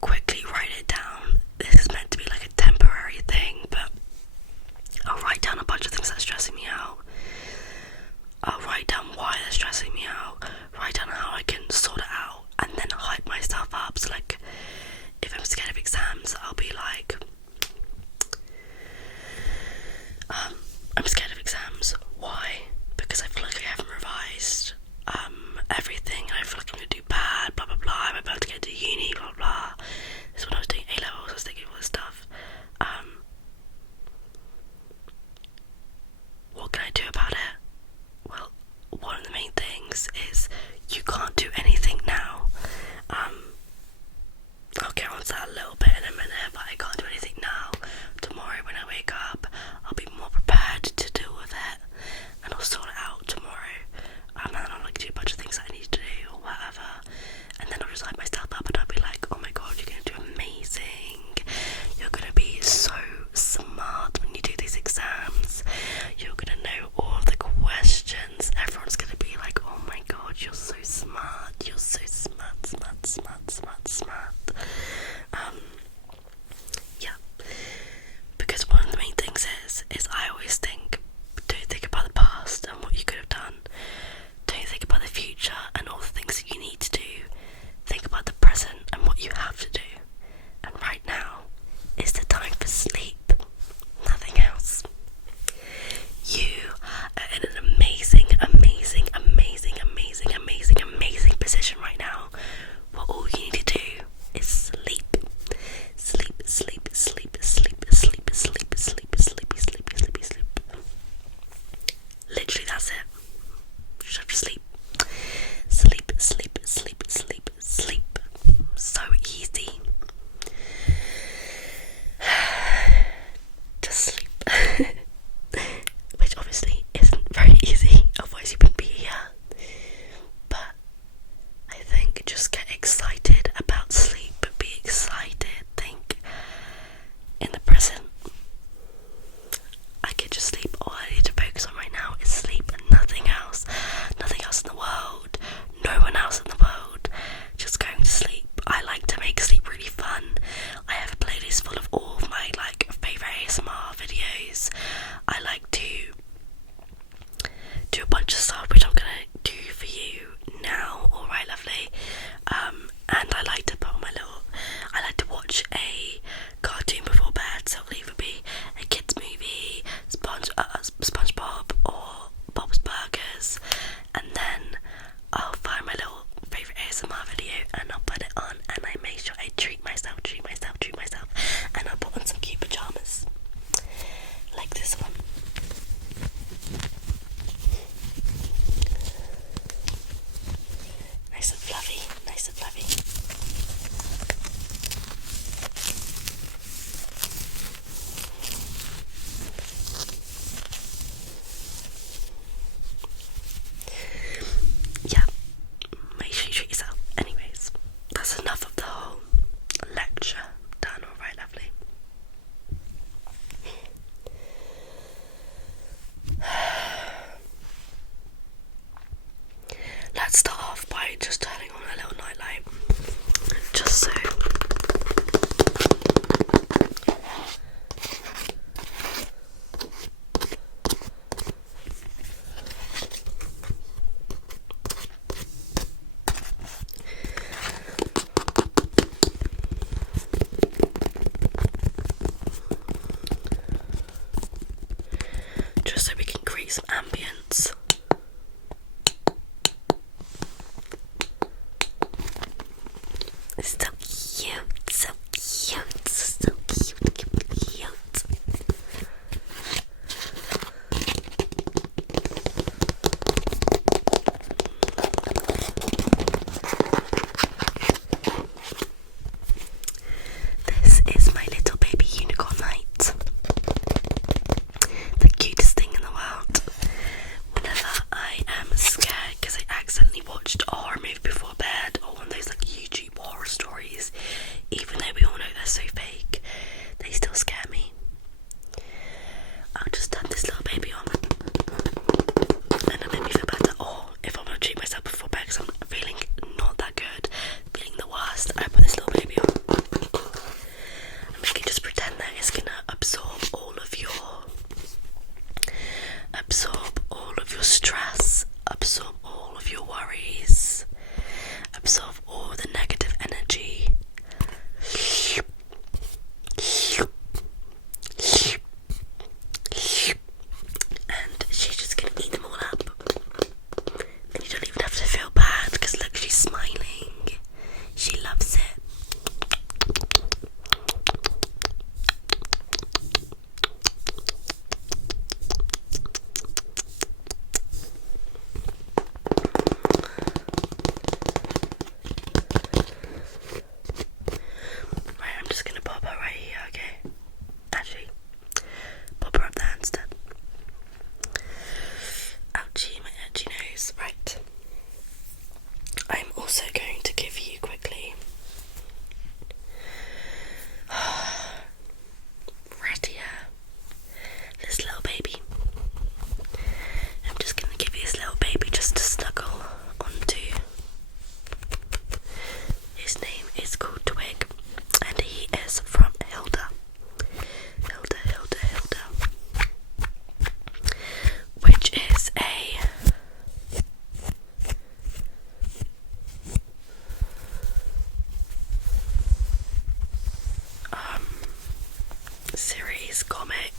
quickly write it down. This is meant to be like a temporary thing, but I'll write down a bunch of things that are stressing me out. I'll write down why they're stressing me out, write down how I can sort it out, and then hype myself up. So like, if I'm scared of exams, I'll be like, I'm scared of exams. Why? Because I feel like I haven't revised everything. I feel like I'm gonna do bad, blah blah blah. I'm about to get to uni, blah blah.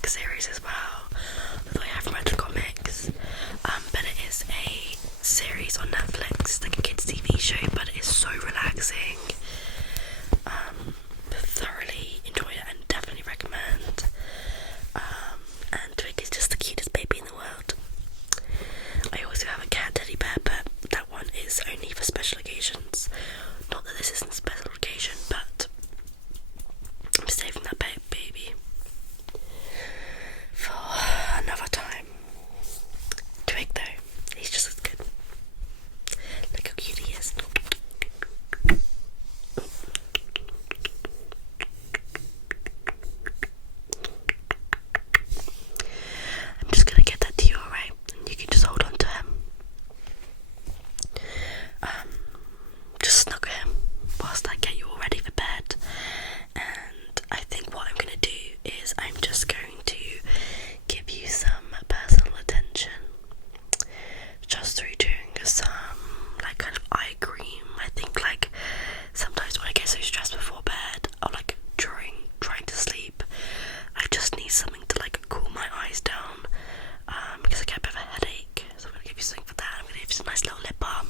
Netflix series as well, although I haven't read the comics. But it is a series on Netflix, like a kids TV show, but it is so relaxing. Thoroughly enjoy it and definitely recommend. And Twig is just the cutest baby in the world. I also have a cat teddy bear, but that one is only for special occasions. Not that this isn't a special occasion, but I'm saving that baby for another time. Twig though, he's just as good. Look how cute he is. I'm just gonna get that to you, alright? And you can just hold on to him. Just snuggle him whilst I get you all ready for bed. And I think what I'm gonna do is I'm just going to give you some personal attention just through doing some like kind of eye cream. I think like sometimes when I get so stressed before bed or like during trying to sleep, I just need something to like cool my eyes down, because I get a bit of a headache. So I'm gonna give you something for that. I'm gonna give you some nice little lip balm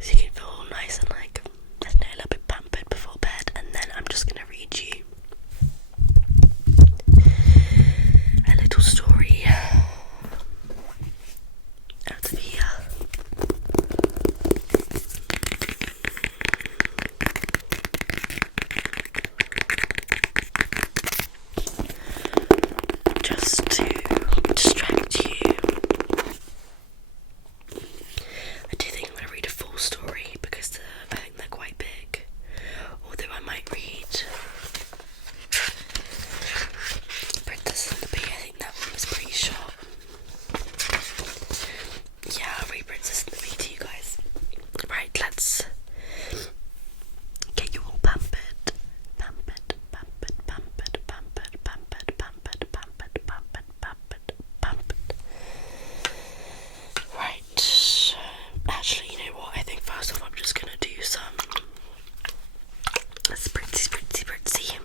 so you can feel all nice and like, I don't know, a little bit pampered before bed. And then I'm just gonna read you a little story out of here. Just to distract you. I do think I'm going to read a full story because I think they're quite big. Although I might read Princess and the Bee. I think that one was pretty short. Yeah, I'll read Princess and the Bee to you guys. Right, let's get you all pampered. Pampered, pampered, pampered, pampered, pampered, pampered, pampered, pampered, pampered, pampered. Right. Actually, you know what? I think first off I'm just gonna do some spritzy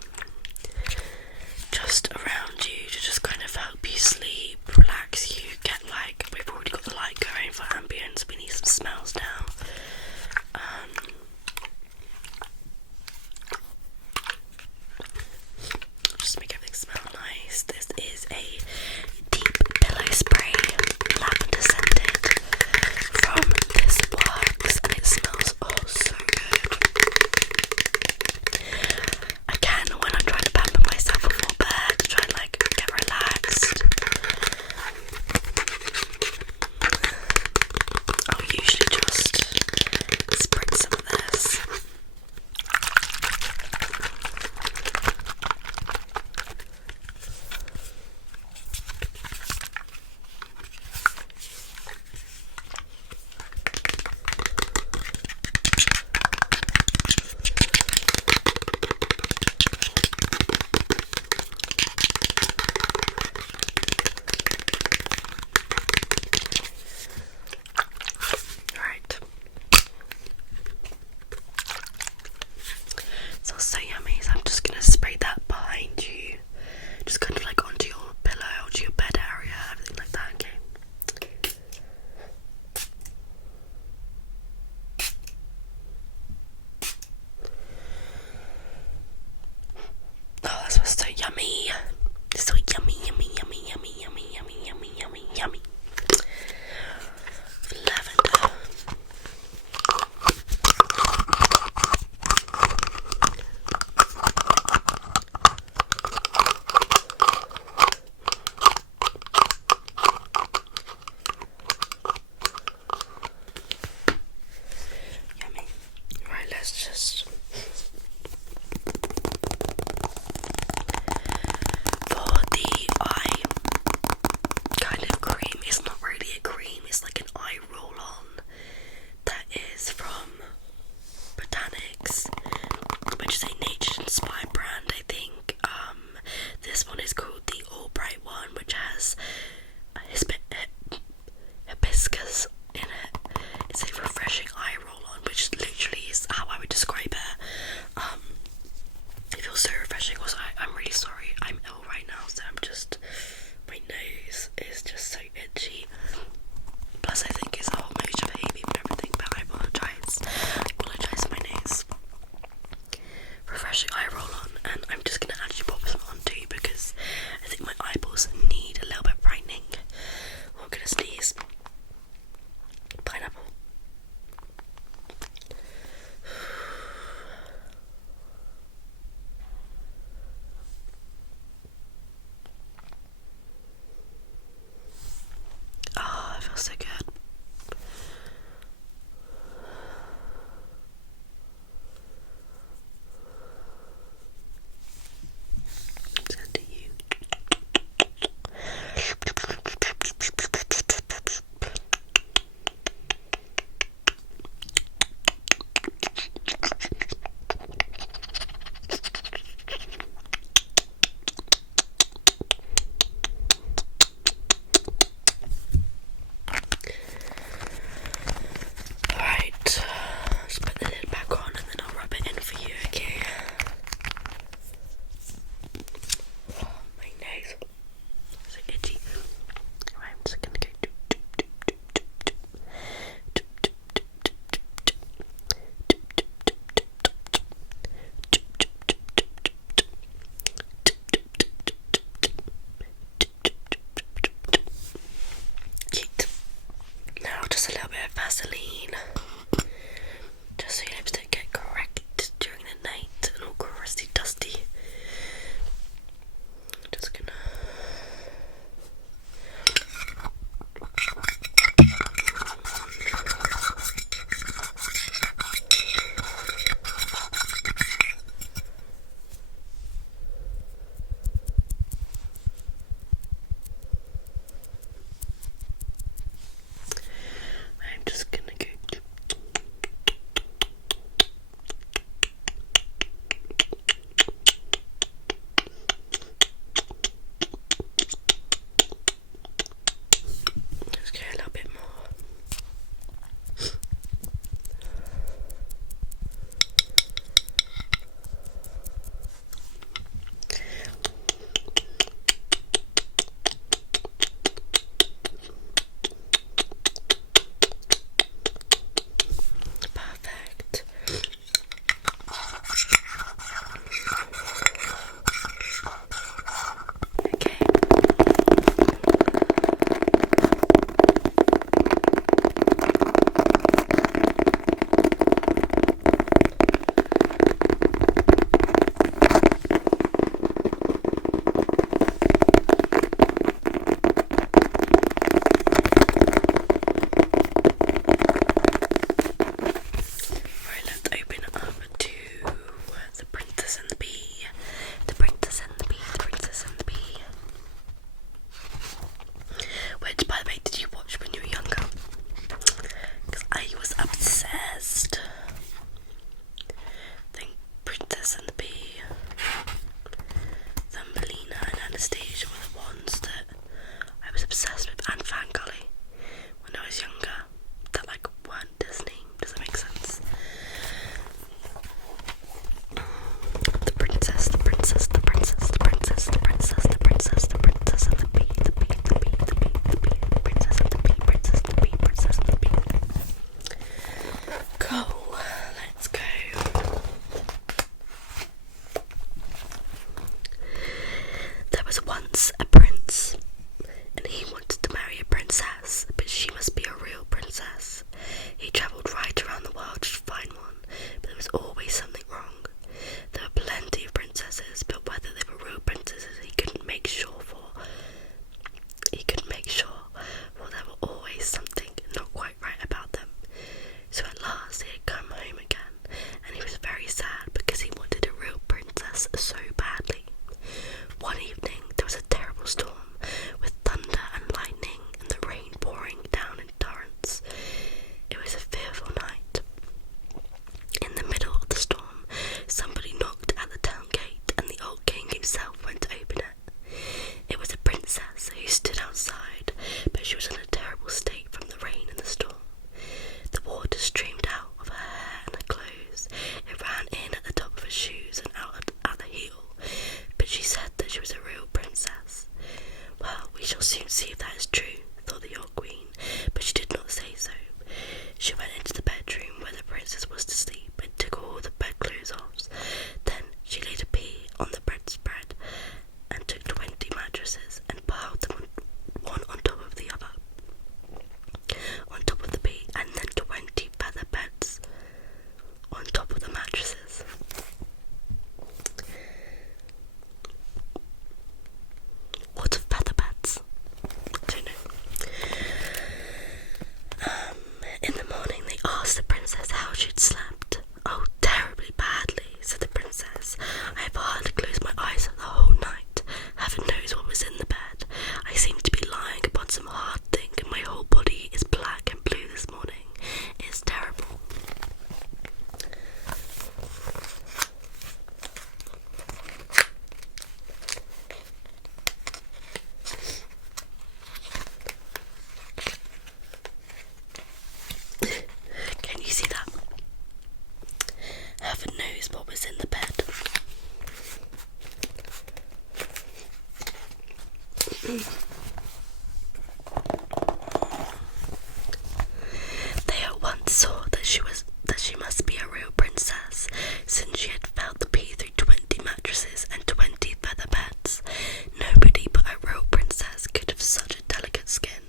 just around you to just kind of help you sleep, relax you, get like, we've already got the light going for ambience, we need some smells now. Just make everything smell nice. This is a deep pillow spray, lavender scented, from This Works, and it smells oh so good. Again, when I'm trying to pamper myself before bed, to try and like get relaxed, I'll usually just spritz some of this. Right. Smells so yummy, so I'm just gonna spray that behind you. Just kind of like onto your pillow, onto your bed area, everything like that, okay? Oh, that smells so yummy. So yummy, yummy, yummy, yummy, yummy, yummy, yummy, yummy, yummy. Lavender. Yummy. Right, let's just for the eye kind of cream. It's not really a cream, it's like an eye roll-on that is from Botanics, which is a nature-inspired brand, I think. This one is called the All Bright one, which has hibiscus in it. It's a refreshing eye roll-on, which literally is how I would describe it. It feels so refreshing. Also, clothes. It ran in at the top of her shoes and out at the heel, but she said that she was a real princess. Well, we shall soon see if that is true, thought the old queen, but she did not say so. She went into the bedroom where the princess was to sleep and took all the bedclothes off. Then she laid a pea on the bedspread and took 20 mattresses and piled them one on top of the other, on top of the pea, and then 20 feather beds on top of the mattresses. What are feather beds? I don't know. In the morning they asked the princess how she'd slept. Oh, terribly badly, said the princess. I have hardly closed my eyes for the whole night. Heaven knows what was in the bed. I seem to be lying upon some hard thing, and my whole body is black and blue this morning. It's terrible. Can you see that? Heaven knows what was in the bed. They at once saw that she must be a real princess, since she had felt the pea through 20 mattresses and 20 feather beds. Nobody but a real princess could have such a delicate skin.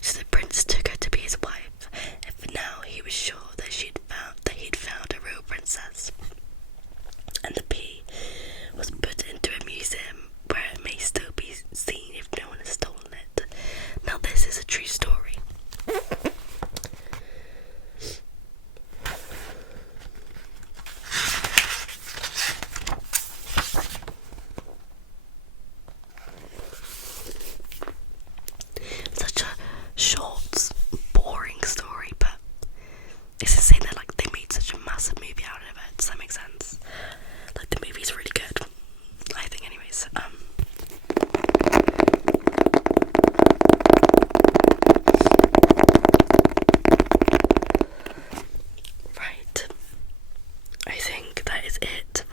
So the prince took her to be his wife, and for now he was sure that he'd found a real princess. And the pea was put into a museum where it may still be seen if no one has stolen it. Now this is a true story. Such a short, boring story, but it's insane that like they made such a massive movie out of it. Does that make sense? Like the movie's really good, I think. Anyways, right. I think that is it